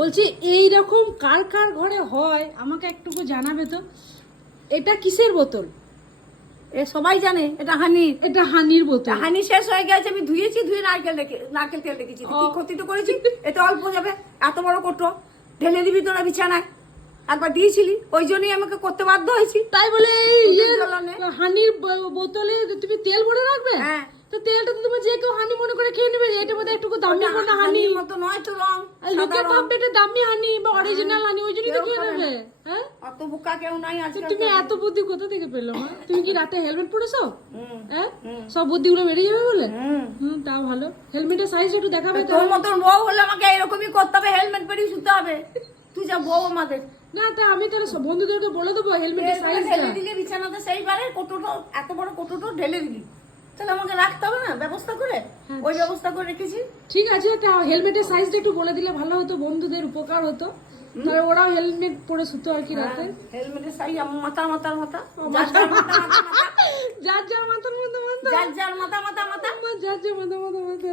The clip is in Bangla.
বলছি এই রকম কার কার ঘরে হয় আমাকে একটুকু জানাবে তো। এটা কিসের বোতল? এ সবাই জানে এটা হানির। এটা হানির বোতল। হানি শেষ হয়ে গেছে, আমি ধুয়েছি, ধুয়ে নারকেল তেল রেখেছি। কি ক্ষতি তো করেছি? এটা অল্প যাবে, এত বড় কোটো ঢেলে দিবি তোরা বিছানায়। একবার দিয়েছিলি, ওই জন্যই আমাকে করতে বাধ্য হয়েছি। তাই বলে এই জ্বালানে। হানির বোতলে তুমি তেল ভরে রাখবে? হ্যাঁ। তো তেলটা তো তুমি যে কেউ হানি মনে করে খেয়ে নেবে, এটা বোধহয় একটু দামি ওটা কোনো হানি। হানির মতো নয় তো রং, আর লোকে সাদা রং। ভাববে এটা দামি হানি বা অরিজিনাল হানি, ওই জন্যই তো কেউ খেয়ে খাবে নেবে। না। হ্যাঁ, অত বোকা কেউ নাই তো আজকাল। তুমি এত বুদ্ধি কোথা থেকে পেলো মা? তুমি কি রাতে হেলমেট পরেছো? হুম। হ্যাঁ, হুম। সব বুদ্ধিগুলো বেরিয়ে যাবে বলে? হুম। তা ভালো। হেলমেটের সাইজ একটু দেখাবে তো। তোর মতন বউ হলে আমাকে এরকমই করতে হবে, হেলমেট পরিয়ে শুতে হবে। তুই যা বউ আমাদের। না, তা আমি তাহলে সব বন্ধুদেরকে বলে দেবো হেলমেটের সাইজটা। ঢেলে দিলে বিছানাতে সেইবারে কোটোটা, এত বড় কোটোটা ঢেলে দিলি, তাহলে আমাকে রাখতে হবে না ব্যবস্থা করে? ওই ব্যবস্থা করে রেখেছি। ঠিক আছে, তা হেলমেটের সাইজটা একটু বলে দিলে ভালো হতো, বন্ধুদের উপকার হতো। তাহলে ওরাও হেলমেট পরে শুতো আর কি রাতে। হেলমেটের সাইজ আমার মাথা মাথার মাথা, যার যার মাথা মাথা মাথা, যার মাথার মধ্যে মাথা, যার মাথা মাথা মাথা। যার মাথা মাথা মাথা।